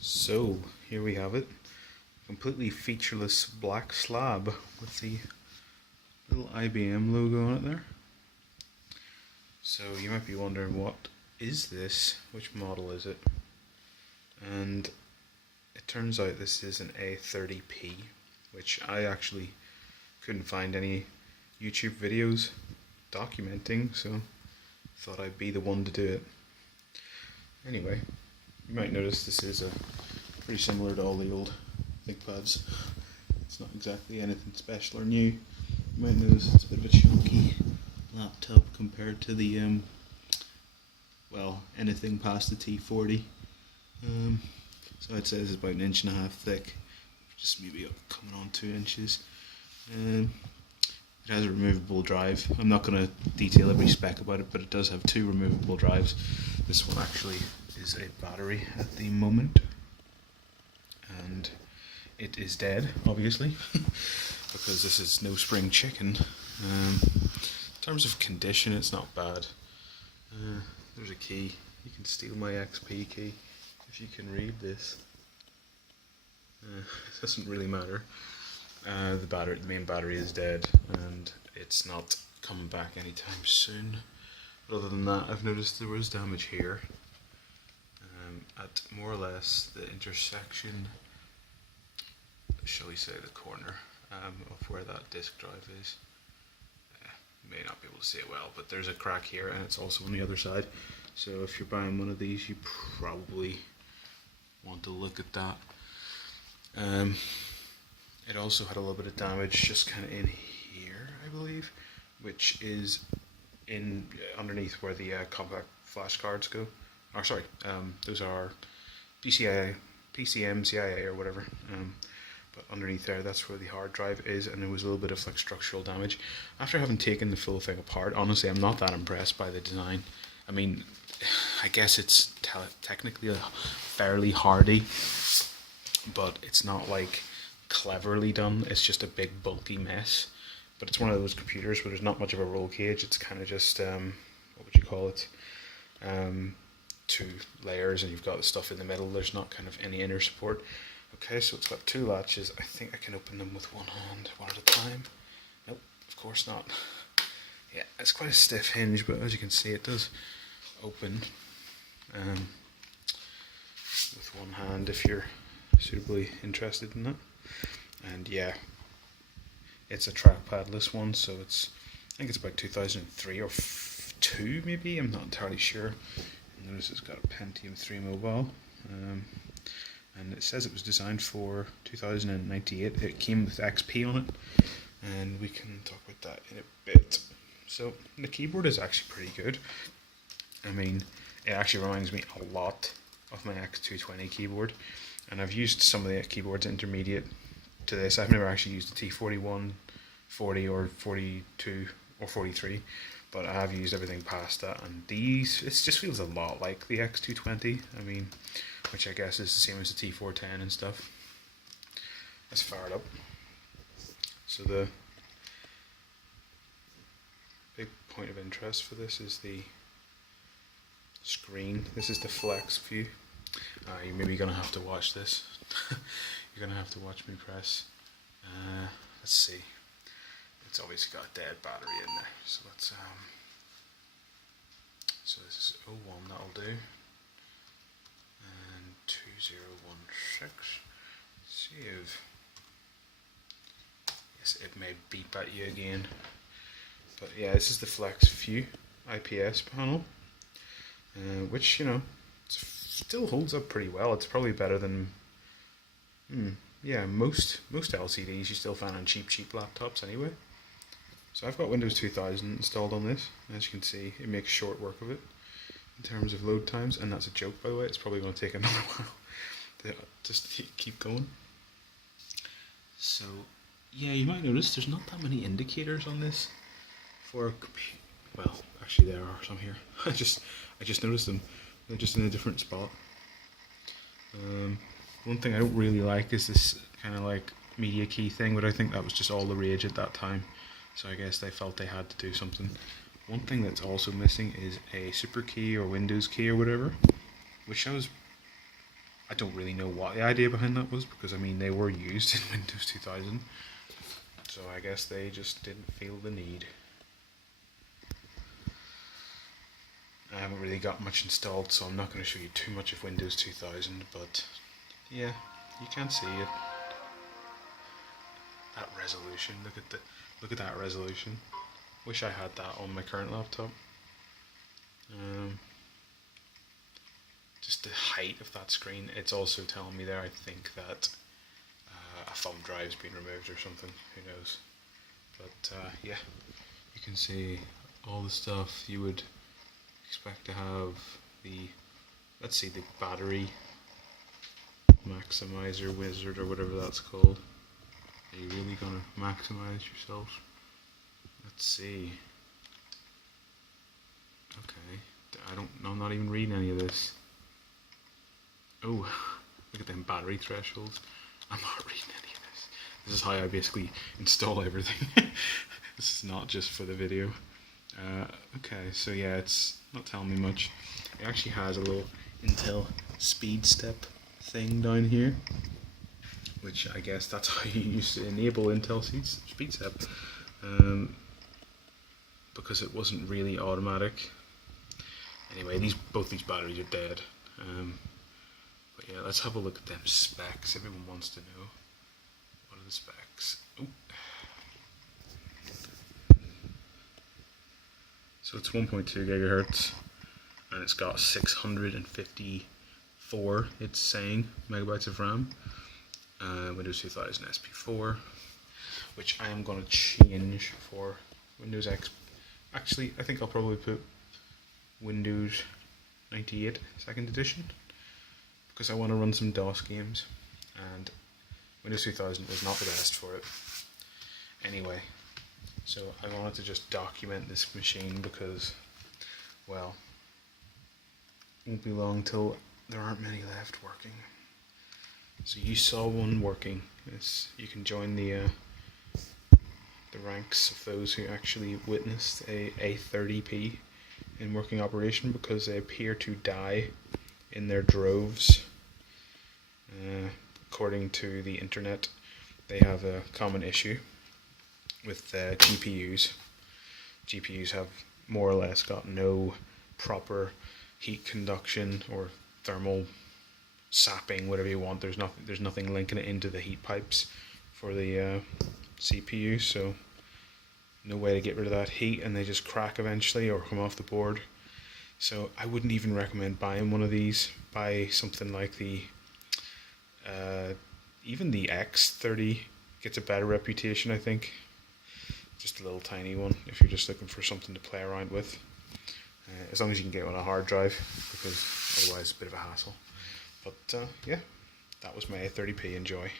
So here we have it, completely featureless black slab with the little IBM logo on it there. So you might be wondering, what is this? Which model is it? And it turns out this is an A30p, which I actually couldn't find any YouTube videos documenting, so thought I'd be the one to do it. Anyway, you might notice this is pretty similar to all the old Thinkpads. It's not exactly anything special or new. You might notice it's a bit of a chunky laptop compared to the well, anything past the T40. So I'd say this is about 1.5 inches thick, just maybe coming on 2 inches. It has a removable drive. I'm not going to detail every spec about it, but it does have 2 removable drives. This one actually is a battery at the moment, and it is dead, obviously, because this is no spring chicken. In terms of condition, it's not bad. There's a key. You can steal my XP key if you can read this. It doesn't really matter. The main battery is dead, and it's not coming back anytime soon. But other than that, I've noticed there was damage here, at more or less the intersection, shall we say the corner, of where that disk drive is. You may not be able to see it well, but there's a crack here, and it's also on the other side. So if you're buying one of these, you probably want to look at that. It also had a little bit of damage just kind of in here, I believe, which is in underneath where the compact flash cards go. Or sorry, those are PCM, CIA or whatever. But underneath there, that's where the hard drive is, and there was a little bit of like structural damage. After having taken the full thing apart, honestly, I'm not that impressed by the design. I mean, I guess it's technically fairly hardy, but it's not like cleverly done. It's just a big bulky mess. But it's one of those computers where there's not much of a roll cage. It's kind of just what would you call it, 2 layers, and you've got the stuff in the middle. There's not kind of any inner support. Okay, so it's got 2 latches. I think I can open them with one hand, one at a time. Nope, of course not. Yeah, it's quite a stiff hinge, but as you can see, it does open with one hand if you're suitably interested in that. And yeah, it's a trackpadless one, so I think it's about 2003 or 2 maybe, I'm not entirely sure. Notice it's got a Pentium 3 mobile, and it says it was designed for 2098. It came with XP on it, and we can talk about that in a bit. So the keyboard is actually pretty good. I mean, it actually reminds me a lot of my X220 keyboard, and I've used some of the keyboards intermediate to this. I've never actually used the T41, 40 or 42 or 43, but I have used everything past that, and these, it just feels a lot like the X220, I mean, which I guess is the same as the T410 and stuff. Let's fire it up. So the big point of interest for this is the screen. This is the flex view. You're maybe going to have to watch this. You're going to have to watch me press. Let's see. It's obviously got a dead battery in there. So let's so this is 01, that'll do. And 2016. Save. Yes, it may beep at you again. But yeah, this is the Flex View IPS panel, which, you know, still holds up pretty well. It's probably better than yeah, most LCDs you still find on cheap laptops anyway. So I've got Windows 2000 installed on this. As you can see, it makes short work of it in terms of load times, and that's a joke, by the way. It's probably going to take another while to just keep going. So yeah, you might notice there's not that many indicators on this for a computer. Well, actually there are some here. I just noticed them. They're just in a different spot. One thing I don't really like is this kind of like media key thing, but I think that was just all the rage at that time, so I guess they felt they had to do something. One thing that's also missing is a super key or Windows key or whatever, which I was I don't really know what the idea behind that was, because I mean they were used in Windows 2000, so I guess they just didn't feel the need. I haven't really got much installed, so I'm not going to show you too much of Windows 2000, but yeah, you can see it. That resolution, look at that resolution. Wish I had that on my current laptop. Just the height of that screen. It's also telling me there, I think, that a thumb drive's been removed or something. Who knows? But yeah, you can see all the stuff you would expect to have. Let's see, the battery maximizer wizard or whatever that's called. Are you really gonna maximize yourself? Let's see. Okay, I'm not even reading any of this. Oh, look at them battery thresholds. I'm not reading any of this. This is how I basically install everything. This is not just for the video. Okay, so yeah, it's not telling me much. It actually has a little Intel speed step thing down here, which I guess that's how you used to enable Intel speed step, because it wasn't really automatic. Anyway, both these batteries are dead. But yeah, let's have a look at them specs. Everyone wants to know. What are the specs? Oh. So it's 1.2 gigahertz, and it's got 654, it's saying, megabytes of RAM. Windows 2000 SP4, which I am going to change for Windows X. Actually, I think I'll probably put Windows 98 2nd edition, because I want to run some DOS games, and Windows 2000 was not the best for it. Anyway, so I wanted to just document this machine because, well, it won't be long till there aren't many left working. So you saw one working. You can join the ranks of those who actually witnessed a A30p in working operation, because they appear to die in their droves. According to the internet, they have a common issue with GPUs. GPUs have more or less got no proper heat conduction or thermal sapping, whatever you want. There's nothing linking it into the heat pipes for the CPU, so no way to get rid of that heat, and they just crack eventually or come off the board. So I wouldn't even recommend buying one of these. Buy something like the even the X30 gets a better reputation, I think. Just a little tiny one if you're just looking for something to play around with, as long as you can get it on a hard drive, because otherwise it's a bit of a hassle. But yeah, that was my A30p. Enjoy.